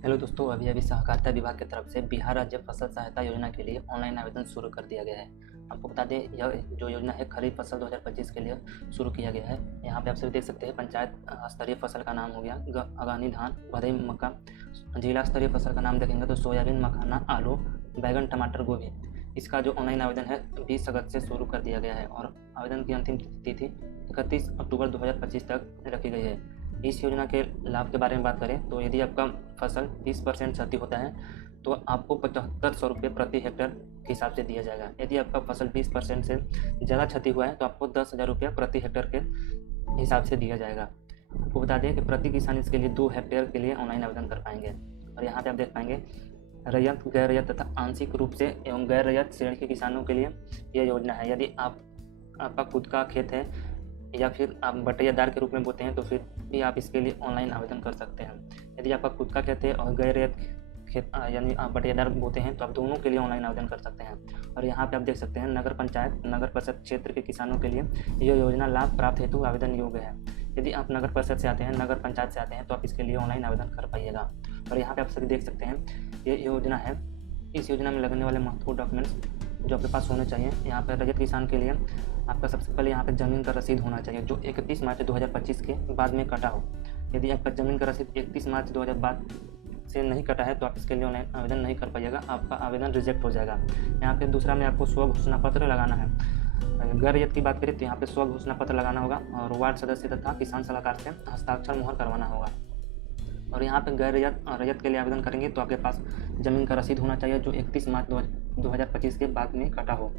Hello दोस्तों, अभी सहकारिता विभाग की तरफ से बिहार राज्य फसल सहायता योजना के लिए ऑनलाइन आवेदन शुरू कर दिया गया है। आपको बता दें, यह जो योजना है खरीफ फसल 2025 के लिए शुरू किया गया है। यहाँ पे आप सभी देख सकते हैं, पंचायत स्तरीय फसल का नाम हो गया अगानी धान, भदई मक्का। जिला स्तरीय फसल का नाम देखेंगे तो सोयाबीन, मखाना, आलू, बैगन, टमाटर, गोभी। इसका जो ऑनलाइन आवेदन है 20 अगस्त से शुरू कर दिया गया है और आवेदन की अंतिम तिथि 31 अक्टूबर 2025 तक रखी गई है। इस योजना के लाभ के बारे में बात करें तो यदि आपका फसल 20% क्षति होता है तो आपको 7500 रुपये प्रति हेक्टेयर के हिसाब से दिया जाएगा। यदि आपका फसल 20% से ज़्यादा क्षति हुआ है तो आपको 10,000 रुपये प्रति हेक्टेयर के हिसाब से दिया जाएगा। आपको बता दें कि प्रति किसान इसके लिए 2 हेक्टेयर के लिए ऑनलाइन आवेदन कर पाएंगे। और यहाँ पे आप देख पाएंगे रैयत, गैर रैयत तथा आंशिक रूप से एवं गैर रैयत श्रेणी के किसानों के लिए यह योजना है। यदि आपका खुद का खेत है या फिर आप बटैयादार के रूप में बोते हैं तो फिर भी आप इसके लिए ऑनलाइन आवेदन कर सकते हैं। यदि आपका खुद का खेत है और गैर रैयत खेत यानी आप बटैयादार बोते हैं तो आप दोनों के लिए ऑनलाइन आवेदन कर सकते हैं। और यहाँ पे आप देख सकते हैं नगर पंचायत, नगर परिषद क्षेत्र के किसानों के लिए यह योजना लाभ प्राप्त हेतु आवेदन योग्य है। यदि आप नगर परिषद से आते हैं, नगर पंचायत से आते हैं तो आप इसके लिए ऑनलाइन आवेदन कर पाइएगा। और यहाँ पे आप सभी देख सकते हैं ये योजना है। इस योजना में लगने वाले महत्वपूर्ण डॉक्यूमेंट्स जो आपके पास होने चाहिए, यहाँ पर रैयत किसान के लिए आपका सबसे पहले यहाँ पे ज़मीन का रसीद होना चाहिए जो 31 मार्च 2025 के बाद में कटा हो। यदि आपका ज़मीन का रसीद 31 मार्च 2000 से नहीं कटा है तो आप इसके लिए ऑनलाइन आवेदन नहीं कर पाइएगा, आपका आवेदन रिजेक्ट हो जाएगा। यहाँ पे दूसरा में आपको स्व घोषणा पत्र लगाना है। गैर रैयत की बात करें तो यहाँ पे स्व घोषणा पत्र लगाना होगा और वार्ड सदस्य तथा किसान सलाहकार से हस्ताक्षर मोहर करवाना होगा। और यहाँ पे गैर रैयत के लिए आवेदन करेंगे तो आपके पास ज़मीन का रसीद होना चाहिए जो 31 मार्च 2025 के बाद में कटा हो।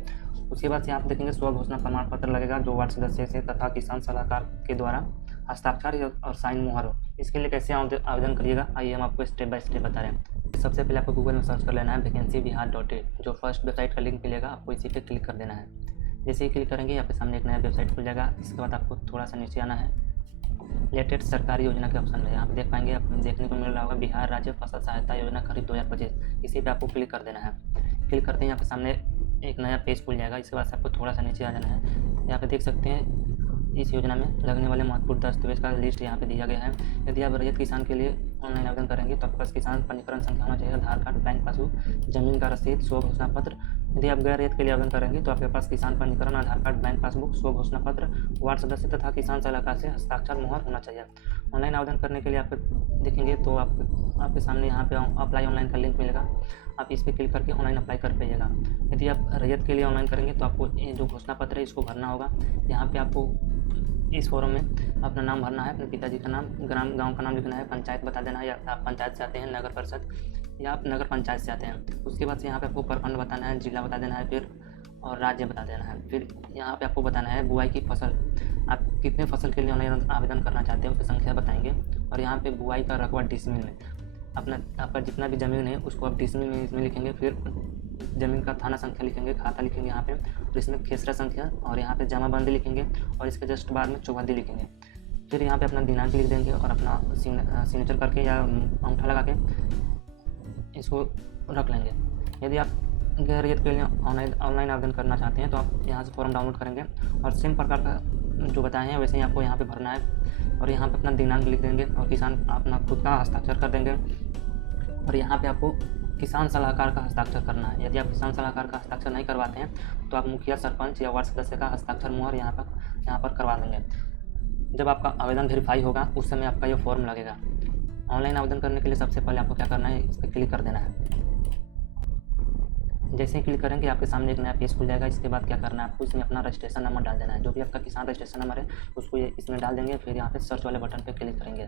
उसके बाद से आप देखेंगे स्व घोषणा प्रमाण पत्र लगेगा जो वार्ड सदस्य से तथा किसान सलाहकार के द्वारा हस्ताक्षर और साइन मोहर हो। इसके लिए कैसे आवेदन करिएगा, आइए हम आपको स्टेप बाय स्टेप बता रहे हैं। सबसे पहले आपको गूगल में सर्च कर लेना है vacancyBihar.in, जो फर्स्ट वेबसाइट का लिंक मिलेगा आपको इसी पे क्लिक कर देना है। जैसे ही क्लिक करेंगे आपके सामने एक नया वेबसाइट खुल जाएगा। इसके बाद आपको थोड़ा सा नीचे आना है, लेटेस्ट सरकारी योजना के ऑप्शन है। यहाँ पे देख पाएंगे, आपको देखने को मिल रहा होगा बिहार राज्य फसल सहायता योजना खरीफ 2025। इसी पे आपको क्लिक कर देना है। क्लिक करते हैं यहाँ पे सामने एक नया पेज खुल जाएगा। इसके बाद से आपको थोड़ा सा नीचे आ जाना है। यहाँ पे देख सकते हैं इस योजना में लगने वाले महत्वपूर्ण दस्तावेज का लिस्ट यहाँ पे दिया गया है। यदि आप रैयत किसान के लिए ऑनलाइन आवेदन करेंगे तो आपके पास किसान पंजीकरण संख्या होना चाहिए, आधार कार्ड, बैंक पासबुक, जमीन का रसीद, स्व घोषणा पत्र। यदि आप गैर रैयत के लिए आवेदन करेंगे तो आपके पास किसान पंजीकरण, आधार कार्ड, बैंक पासबुक, स्व घोषणा पत्र, वार्ड सदस्य तथा किसान सलाहकार से हस्ताक्षर मोहर होना चाहिए। ऑनलाइन आवेदन करने के लिए आप देखेंगे तो आपके सामने यहाँ पे अप्लाई ऑनलाइन का लिंक मिलेगा। आप इस पर क्लिक करके ऑनलाइन अप्लाई कर पाइएगा। यदि आप रैयत के लिए ऑनलाइन करेंगे तो आपको ये जो घोषणा पत्र है इसको भरना होगा। यहाँ पे आपको इस फॉर्म में अपना नाम भरना है, अपने पिताजी का नाम, गांव का नाम लिखना है, पंचायत बता देना है या आप पंचायत से आते हैं, नगर परिषद या आप नगर पंचायत से आते हैं। उसके बाद से यहाँ पे आपको प्रखंड बताना है, जिला बता देना है, फिर और राज्य बता देना है। फिर यहाँ पे आपको बताना है बुआई की फसल, आप कितने फसल के लिए ऑनलाइन आवेदन करना चाहते हैं उसकी संख्या बताएंगे। और यहाँ पे बुआई का रकबा डिसमिल में, आपका जितना भी ज़मीन है उसको आप डिसमिल में इसमें लिखेंगे। फिर ज़मीन का थाना संख्या लिखेंगे, खाता लिखेंगे यहाँ पे, और इसमें खेसरा संख्या, और यहाँ पे जमाबंदी लिखेंगे और इसके जस्ट बाद में चौबंदी लिखेंगे। फिर यहाँ पे अपना दिनांक लिख देंगे और अपना सिग्नेचर करके या अंगूठा लगा के इसको रख लेंगे। यदि आप गैर रैयत के लिए ऑनलाइन आवेदन करना चाहते हैं तो आप यहाँ से फॉर्म डाउनलोड करेंगे और सेम प्रकार का जो बताए हैं वैसे ही आपको यहाँ पे भरना है। और यहाँ पे अपना दिनांक लिख देंगे और किसान अपना खुद का हस्ताक्षर कर देंगे। और यहाँ पे आपको किसान सलाहकार का हस्ताक्षर करना है। यदि आप किसान सलाहकार का हस्ताक्षर नहीं करवाते हैं तो आप मुखिया, सरपंच या वार्ड सदस्य का हस्ताक्षर मोहर यहाँ पर करवा देंगे। जब आपका आवेदन वेरीफाई होगा उस समय आपका ये फॉर्म लगेगा। ऑनलाइन आवेदन करने के लिए सबसे पहले आपको क्या करना है, इस पर क्लिक कर देना है। जैसे ही क्लिक करेंगे आपके सामने एक नया पेज खुल जाएगा। इसके बाद क्या करना है, आपको इसमें अपना रजिस्ट्रेशन नंबर डाल देना है। जो भी आपका किसान रजिस्ट्रेशन नंबर है उसको इसमें डाल देंगे। फिर यहाँ पे सर्च वाले बटन पे क्लिक करेंगे।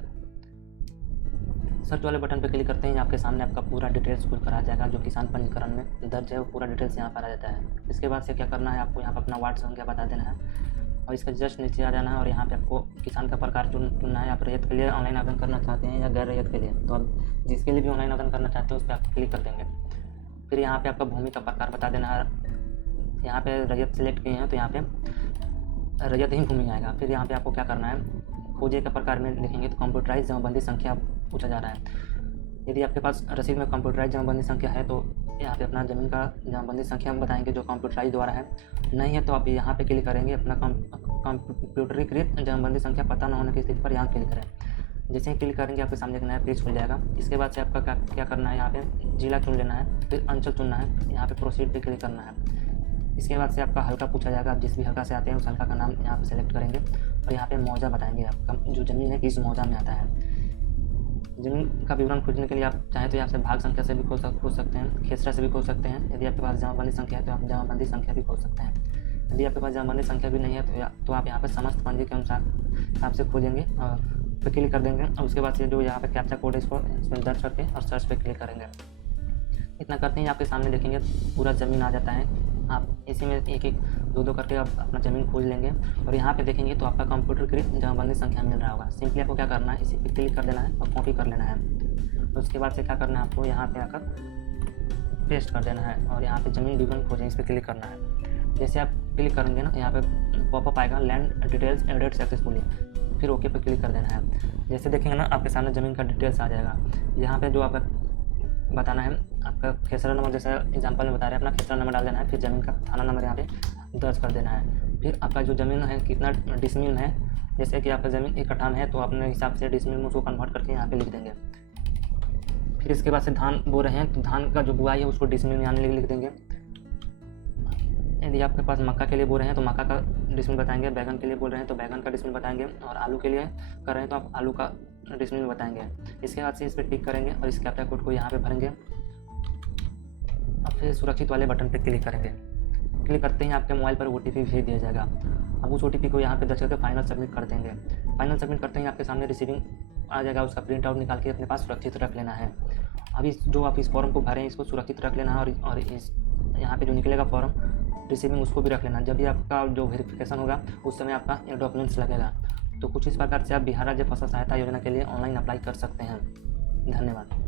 सर्च वाले बटन पे क्लिक करते ही आपके सामने आपका पूरा डिटेल्स खुल कर आ जाएगा। जो किसान पंजीकरण में दर्ज है वो पूरा डिटेल्स यहाँ पर आ जाता है। इसके बाद से क्या करना है, आपको यहाँ पर अपना वार्ड संख्या बता देना है और इसका जस्ट नीचे आ जाना है। और यहाँ पे आपको किसान का प्रकार चुनना है। आप रैयत के लिए ऑनलाइन आवेदन करना चाहते हैं या गैर रैयत के लिए, तो आप जिसके लिए भी ऑनलाइन आवेदन करना चाहते हैं उस पर आप क्लिक कर देंगे। फिर यहाँ पे आपका भूमि का प्रकार बता देना है। यहाँ पे रैयत सेलेक्ट किए हैं तो यहाँ पे रैयत ही भूमि आएगा। फिर यहाँ पे आपको क्या करना है, खोजे का प्रकार में लिखेंगे तो कंप्यूटराइज जमाबंदी संख्या पूछा जा रहा है। यदि आपके पास रसीद में कंप्यूटराइज जमाबंदी संख्या है तो यहाँ पे अपना ज़मीन का जमाबंदी संख्या बताएंगे जो कंप्यूटराइज द्वारा है। नहीं है तो आप यहाँ पे क्लिक करेंगे, अपना कंप्यूटरीकृत जमाबंदी संख्या पता न होने की स्थिति पर यहाँ क्लिक करें। जैसे ही क्लिक करेंगे आपके सामने एक नया पेज खुल जाएगा। इसके बाद से आपका क्या करना है, यहाँ पे जिला चुन लेना है, फिर अंचल चुनना है, यहाँ पे प्रोसीड पे क्लिक करना है। इसके बाद से आपका हल्का पूछा जाएगा, आप जिस भी हल्का से आते हैं उस हल्का का नाम यहाँ पे सेलेक्ट करेंगे और यहाँ पे मौजा बताएंगे आपका जो ज़मीन है किस मौजा में आता है। ज़मीन का विवरण खोजने के लिए आप चाहें तो यहाँ से भाग संख्या से भी खोज सकते हैं, खेसरा से भी खोज सकते हैं। यदि आपके पास जमाबंदी संख्या है तो आप जमाबंदी संख्या भी खोज सकते हैं। यदि आपके पास जमाबंदी संख्या भी नहीं है तो आप यहाँ पे समस्त पंजी के अनुसार हिसाब से खोजेंगे और पे क्लिक कर देंगे और उसके बाद से जो यहाँ पे कैप्चा कोड है इसको इसमें दर्ज करके और सर्च पे क्लिक करेंगे। इतना करते ही आपके सामने देखेंगे पूरा ज़मीन आ जाता है। आप इसी में एक एक दो करके आप अपना ज़मीन खोज लेंगे और यहाँ पे देखेंगे तो आपका कंप्यूटर कृत जमाबंदी संख्या मिल रहा होगा। सिंपली आपको क्या करना है, इसी पे क्लिक कर देना है और कॉपी कर लेना है। उसके बाद से क्या करना है, आपको यहाँ पे आकर पेस्ट कर देना है और यहाँ पे ज़मीन विवरण खोजें इस पर क्लिक करना है। जैसे आप क्लिक करेंगे ना, यहाँ पे पॉपअप आएगा लैंड डिटेल्स एडेड सक्सेसफुली, फिर ओके पे क्लिक कर देना है। जैसे देखेंगे ना आपके सामने ज़मीन का डिटेल्स आ जाएगा। यहाँ पे जो आपका बताना है आपका खेसरा नंबर, जैसे एग्जांपल में बता रहे हैं, अपना खेसरा नंबर डाल देना है, फिर ज़मीन का थाना नंबर यहाँ पे दर्ज कर देना है। फिर आपका जो ज़मीन है कितना डिसमिल है, जैसे कि आपका ज़मीन 1 कट्ठा में है तो अपने हिसाब से डिसमिल में उसको कन्वर्ट करके यहाँ पे लिख देंगे। फिर इसके बाद से धान बो रहे हैं तो धान का जो बुआई है उसको डिसमिल में आने के लिए लिख देंगे। यदि आपके पास मक्का के लिए बोल रहे हैं तो मक्का का डिसमिल बताएंगे, बैगन के लिए बोल रहे हैं तो बैगन का डिसमिल बताएंगे और आलू के लिए कर रहे हैं तो आप आलू का डिसमिल बताएंगे। इसके बाद से इस पर टिक करेंगे और इस कैप्चा कोड को यहाँ पे भरेंगे और फिर सुरक्षित वाले बटन पे क्लिक करेंगे। क्लिक करते ही आपके मोबाइल पर OTP भेज दिया जाएगा। अब उस OTP को यहाँ पे दर्ज करके फाइनल सबमिट कर देंगे। फाइनल सबमिट करते ही आपके सामने रिसीविंग आ जाएगा, उसका प्रिंट आउट निकाल के अपने पास सुरक्षित रख लेना है। अभी जो आप इस फॉर्म को भरें इसको सुरक्षित रख लेना है और इस यहाँ पे जो निकलेगा फॉर्म रिसीविंग उसको भी रख लेना। जब भी आपका जो वेरिफिकेशन होगा उस समय आपका ये डॉक्यूमेंट्स लगेगा। तो कुछ इस प्रकार से आप बिहार राज्य फसल सहायता योजना के लिए ऑनलाइन अप्लाई कर सकते हैं। धन्यवाद।